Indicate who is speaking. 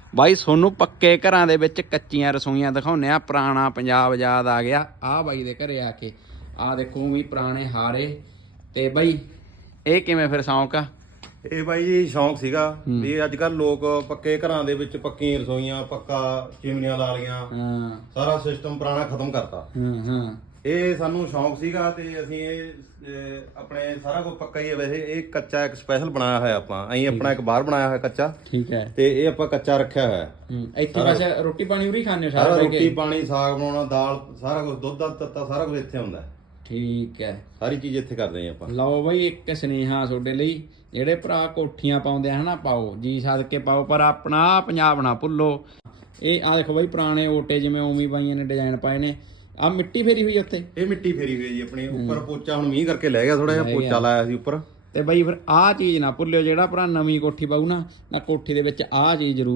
Speaker 1: ਬਾਈ ਤੁਹਾਨੂੰ ਪੱਕੇ ਘਰਾਂ ਦੇ ਵਿੱਚ ਕੱਚੀਆਂ ਰਸੋਈਆਂ ਦਿਖਾਉਂਦੇ ਆ। ਪੁਰਾਣਾ ਪੰਜਾਬ ਯਾਦ ਆ ਗਿਆ ਆਹ ਬਾਈ ਦੇ ਘਰੇ ਆ ਕੇ। ਆਹ ਦੇਖੋ ਵੀ ਪੁਰਾਣੇ ਹਾਰੇ। ਤੇ ਬਾਈ ਇਹ ਕਿਵੇਂ ਫਿਰ ਸ਼ੌਂਕ ਆ?
Speaker 2: ਇਹ ਬਾਈ ਜੀ ਸ਼ੌਂਕ ਸੀਗਾ ਵੀ ਅੱਜ ਕੱਲ ਲੋਕ ਪੱਕੇ ਘਰਾਂ ਦੇ ਵਿੱਚ ਪੱਕੀਆਂ ਰਸੋਈਆਂ, ਪੱਕਾ ਚਿਮਨੀਆਂ ਲਾ ਲੀਆਂ, ਸਾਰਾ ਸਿਸਟਮ ਪੁਰਾਣਾ ਖਤਮ ਕਰਤਾ। ਇਹ ਸਾਨੂੰ ਸ਼ੌਂਕ ਸੀਗਾ ਤੇ ਅਸੀਂ ਇਹ ਆਪਣੇ ਸਾਰਾ ਕੁਝ ਪੱਕਾ ਹੀ ਹੈ। ਵੈਸੇ ਇਹ ਕੱਚਾ ਇੱਕ ਸਪੈਸ਼ਲ ਬਣਾਇਆ ਹੋਇਆ ਆਪਾਂ, ਅਸੀਂ ਆਪਣਾ ਇੱਕ ਬਾਹਰ ਬਣਾਇਆ ਹੋਇਆ ਕੱਚਾ।
Speaker 1: ਠੀਕ ਹੈ।
Speaker 2: ਤੇ ਇਹ ਆਪਾਂ ਕੱਚਾ ਰੱਖਿਆ ਹੋਇਆ।
Speaker 1: ਇੱਥੇ ਬਸ ਰੋਟੀ ਪਾਣੀ ਉਰੀ ਖਾਣੇ
Speaker 2: ਸਾਰਾ ਰੋਟੀ ਪਾਣੀ, ਸਾਗ ਬਣਾਉਣਾ, ਦਾਲ, ਸਾਰਾ ਕੁਝ, ਦੁੱਧ ਦਾ ਤੱਤਾ ਸਾਰਾ ਕੁਝ ਇੱਥੇ ਹੁੰਦਾ।
Speaker 1: ਠੀਕ ਹੈ।
Speaker 2: ਸਾਰੀ ਚੀਜ਼ ਇੱਥੇ ਕਰਦੇ ਆਂ ਆਪਾਂ।
Speaker 1: ਲਓ ਬਾਈ ਇੱਕ ਸੁਨੇਹਾ ਤੁਹਾਡੇ ਲਈ, ਜਿਹੜੇ ਭਰਾ ਕੋਠੀਆਂ ਪਾਉਂਦੇ ਆ ਹਨਾ, ਪਾਓ ਜੀ ਸਦਕੇ ਪਾਓ, ਪਰ ਆਪਣਾ ਪੰਜਾਬ ਨਾ ਭੁੱਲੋ। ਇਹ ਆ ਦੇਖੋ ਬਾਈ ਪੁਰਾਣੇ ਓਟੇ ਜਿਵੇਂ ਉਮੀ ਬਾਈਆਂ ਨੇ ਡਿਜ਼ਾਈਨ ਪਾਏ ਨੇ। ਆ ਮਿੱਟੀ ਫੇਰੀ ਹੋਈ ਉੱਥੇ,
Speaker 2: ਇਹ ਮਿੱਟੀ ਫੇਰੀ ਹੋਈ ਜੀ ਆਪਣੇ ਉੱਪਰ। ਪੋਚਾ ਹੁਣ ਮੀਂਹ ਕਰਕੇ ਲੈ ਗਿਆ, ਥੋੜਾ ਜਿਹਾ ਪੋਚਾ ਲਾਇਆ ਸੀ ਉੱਪਰ।
Speaker 1: ਤੇ ਬਾਈ ਫਿਰ ਆਹ ਚੀਜ਼ ਨਾ ਭੁੱਲਿਓ, ਜਿਹੜਾ ਭਰਾ ਨਵੀਂ ਕੋਠੀ ਪਾਊ ਨਾ ਕੋਠੀ ਦੇ ਵਿੱਚ ਆਹ ਚੀਜ਼ ਜ਼ਰੂਰ